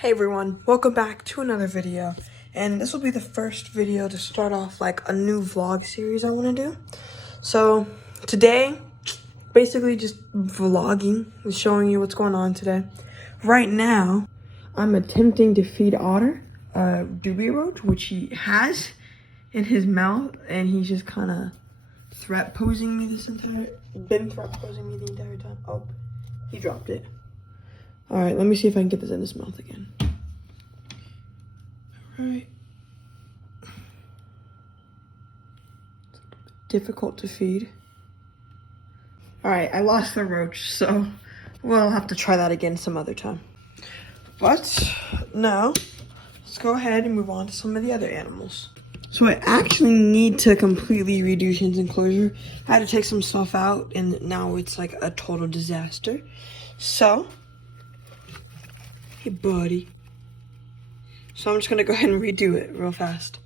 Hey everyone, welcome back to another video, and this will be the first video to start off like a new vlog series I want to do. So today, basically just vlogging and showing you what's going on today. Right now, I'm attempting to feed Otter a dubia roach, which he has in his mouth, and he's just kind of threat posing me the entire time. Oh, he dropped it. All right, let me see if I can get this in his mouth again. All right. It's difficult to feed. All right, I lost the roach, so we'll have to try that again some other time. But now, let's go ahead and move on to some of the other animals. So I actually need to completely redo Shin's enclosure. I had to take some stuff out, and now it's like a total disaster. So, hey buddy. So I'm just gonna go ahead and redo it real fast.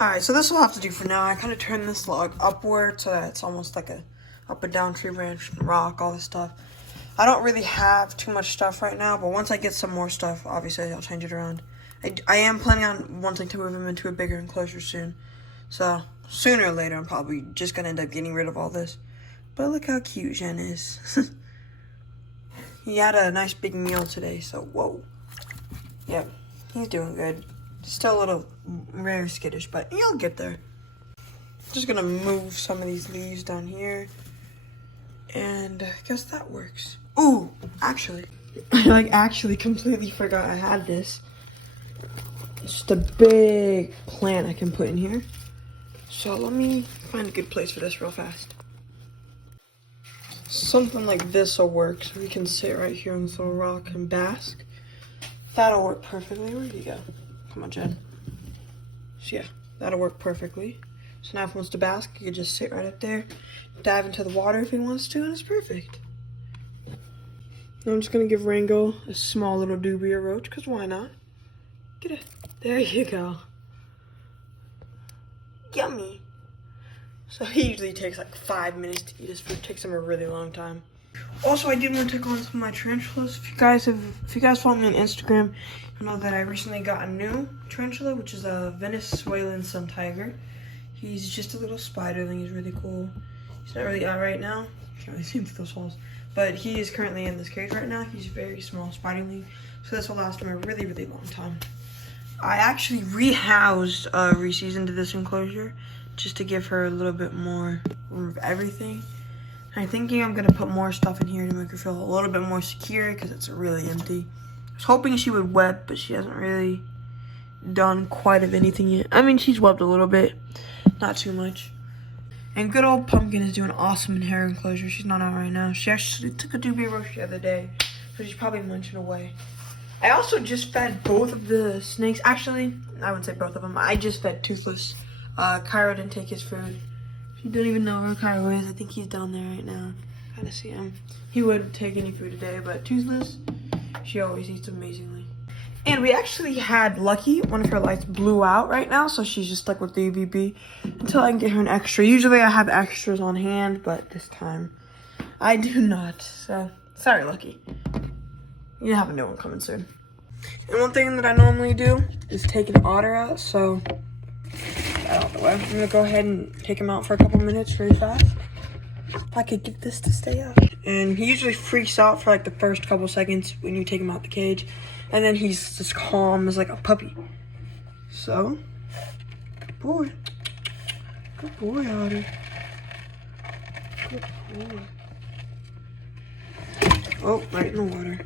Alright, so this will have to do for now. I kind of turned this log upward so that it's almost like a up and down tree branch, rock, all this stuff. I don't really have too much stuff right now, but once I get some more stuff, obviously I'll change it around. I am planning on wanting to move him into a bigger enclosure soon. So, sooner or later, I'm probably just gonna end up getting rid of all this. But look how cute Shen is. He had a nice big meal today, so whoa. Yep, he's doing good. Still a little rare skittish, but he'll get there. Just gonna move some of these leaves down here. And I guess that works. Ooh, actually, I actually completely forgot I had this. It's just a big plant I can put in here. So let me find a good place for this real fast. Something like this will work, so we can sit right here on this little rock and bask. That'll work perfectly. Where'd he go? Come on, Jen. So yeah, that'll work perfectly. So now if he wants to bask, he can just sit right up there, dive into the water if he wants to, and it's perfect. Now I'm just gonna give Rango a small little dubia roach, because why not? Get it. There you go. Yummy. So he usually takes like 5 minutes to eat his food. It takes him a really long time. Also, I did want to take on some of my tarantulas. If you guys follow me on Instagram, you know that I recently got a new tarantula, which is a Venezuelan sun tiger. He's just a little spiderling. He's really cool. He's not really out right now. Can't really see him through those holes. But he is currently in this cage right now. He's very small spiderling, so this will last him a really, really long time. I actually rehoused Reese's into this enclosure, just to give her a little bit more of everything. I'm thinking I'm gonna put more stuff in here to make her feel a little bit more secure because it's really empty. I was hoping she would web, but she hasn't really done quite of anything yet. I mean, she's webbed a little bit, not too much. And good old Pumpkin is doing awesome in her enclosure. She's not out right now. She actually took a dubia roach the other day, so she's probably munching away. I also just fed both of the snakes. Actually, I wouldn't say both of them. I just fed Toothless. Cairo didn't take his food. If you don't even know where Cairo is, I think he's down there right now. Kind of see him. He wouldn't take any food today, but Toothless, she always eats amazingly. And we actually had Lucky. One of her lights blew out right now, so she's just stuck with the UVB until I can get her an extra. Usually I have extras on hand, but this time I do not. So, sorry, Lucky. You have a new one coming soon. And one thing that I normally do is take an Otter out, so out of the way. I'm gonna go ahead and take him out for a couple minutes really fast. If I could get this to stay out. And he usually freaks out for like the first couple seconds when you take him out the cage. And then he's just calm as like a puppy. So, good boy. Good boy, Otter. Good boy. Oh, right in the water.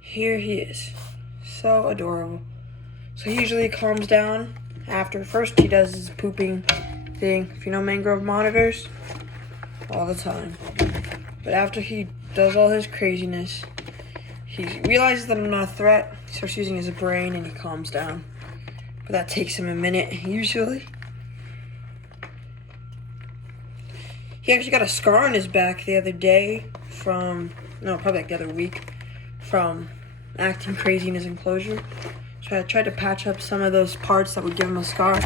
Here he is. So adorable. So he usually calms down after first he does his pooping thing. If you know mangrove monitors, all the time. But after he does all his craziness, he realizes that I'm not a threat. He starts using his brain and he calms down. But that takes him a minute, usually. He actually got a scar on his back the other day probably like the other week, from acting crazy in his enclosure. So I tried to patch up some of those parts that would give him a scar.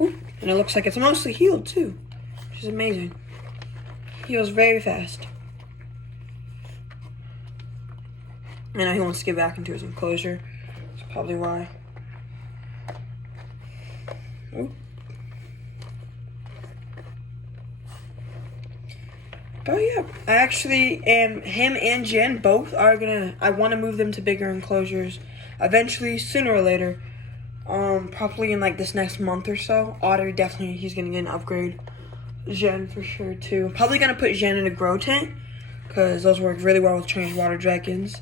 Ooh, and it looks like it's mostly healed too, which is amazing. heals very fast. I know he wants to get back into his enclosure. That's probably why. Ooh. Oh yeah, I actually him and Jen both are gonna. I want to move them to bigger enclosures, eventually, sooner or later. Probably in like this next month or so. Otter definitely, he's gonna get an upgrade. Jen for sure too. Probably gonna put Jen in a grow tent because those work really well with trained water dragons.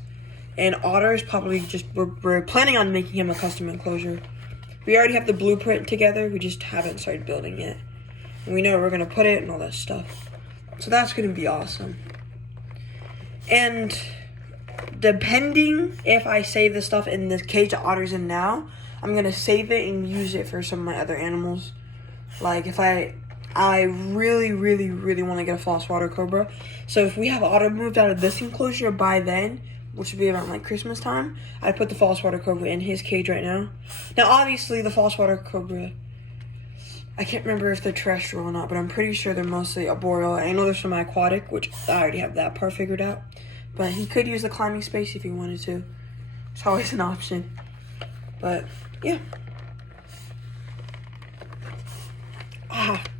And Otter is probably just we're planning on making him a custom enclosure. We already have the blueprint together. We just haven't started building it. And we know where we're gonna put it and all that stuff. So that's going to be awesome. And depending if I save the stuff in the cage that Otter's in now, I'm going to save it and use it for some of my other animals. Like if I really want to get a false water cobra. So if we have Otter moved out of this enclosure by then, which would be around like Christmas time, I'd put the false water cobra in his cage right now. Now obviously the false water cobra, I can't remember if they're terrestrial or not, but I'm pretty sure they're mostly arboreal. I know there's some aquatic, which I already have that part figured out. But he could use the climbing space if he wanted to. It's always an option. But, yeah.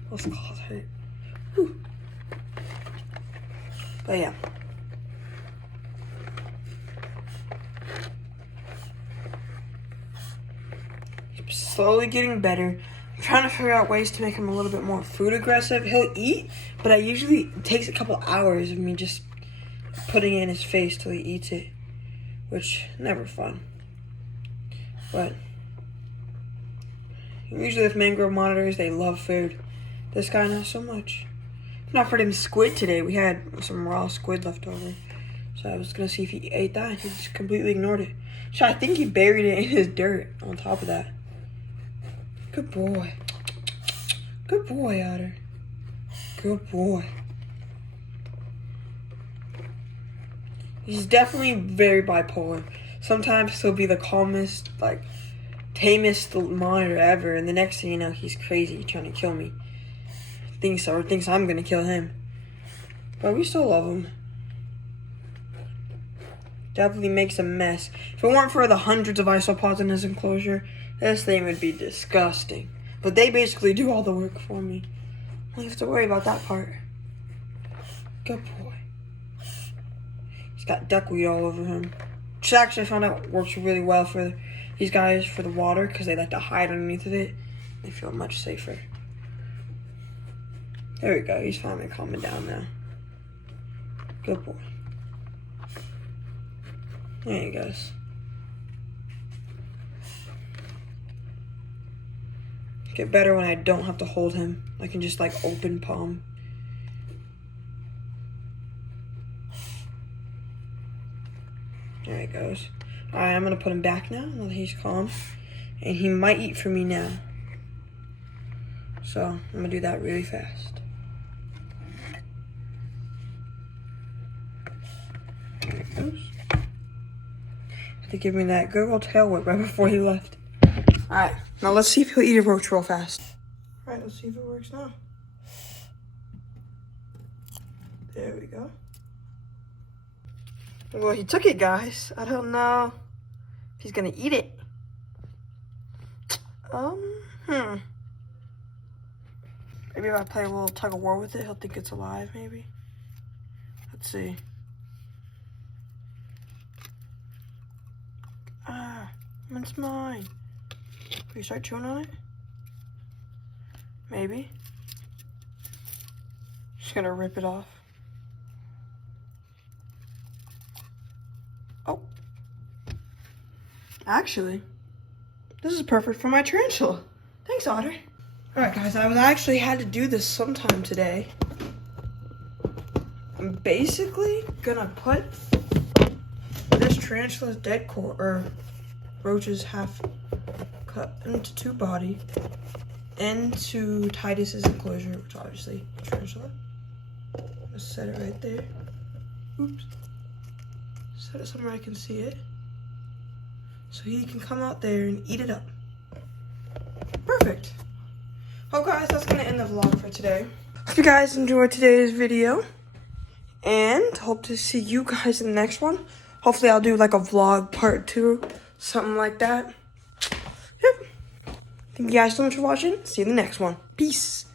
Those claws hurt. Whew. But, yeah. He's slowly getting better. Trying to figure out ways to make him a little bit more food aggressive. He'll eat, but it takes a couple hours of me just putting it in his face till he eats it, which never fun. But usually with mangrove monitors, they love food. This guy not so much. If not for them squid today, we had some raw squid left over, so I was gonna see if he ate that. He just completely ignored it. So I think he buried it in his dirt on top of that. Good boy. Good boy, Otter. Good boy. He's definitely very bipolar. Sometimes he'll be the calmest, like, tamest monitor ever, and the next thing you know, he's crazy trying to kill me. Thinks I'm gonna kill him. But we still love him. Definitely makes a mess. If it weren't for the hundreds of isopods in his enclosure, this thing would be disgusting. But they basically do all the work for me. I don't have to worry about that part. Good boy. He's got duckweed all over him. Which actually I found out works really well for these guys for the water because they like to hide underneath of it. They feel much safer. There we go. He's finally calming down now. Good boy. There he goes. Get better when I don't have to hold him. I can just like open palm. There he goes. Alright, I'm gonna put him back now that he's calm. And he might eat for me now. So I'm gonna do that really fast. There he goes. To give me that good old tail whip right before he left. Alright, now let's see if he'll eat a roach real fast. Alright, let's see if it works now. There we go. Well, he took it, guys. I don't know if he's gonna eat it. Maybe if I play a little tug of war with it, he'll think it's alive, maybe. Let's see. It's mine. Will you start chewing on it? Maybe. Just gonna rip it off. Oh. Actually, this is perfect for my tarantula. Thanks, Otter. Alright, guys, I actually had to do this sometime today. I'm basically gonna put this tarantula's dead core, or roach's half cut into two body into Titus's enclosure, which obviously tarantula. Let's set it right there. Oops. Set it somewhere I can see it. So he can come out there and eat it up. Perfect. Well, guys, that's gonna end the vlog for today. Hope you guys enjoyed today's video. And hope to see you guys in the next one. Hopefully I'll do like a vlog part 2, something like that. Yep. Thank you guys so much for watching. See you in the next one. Peace.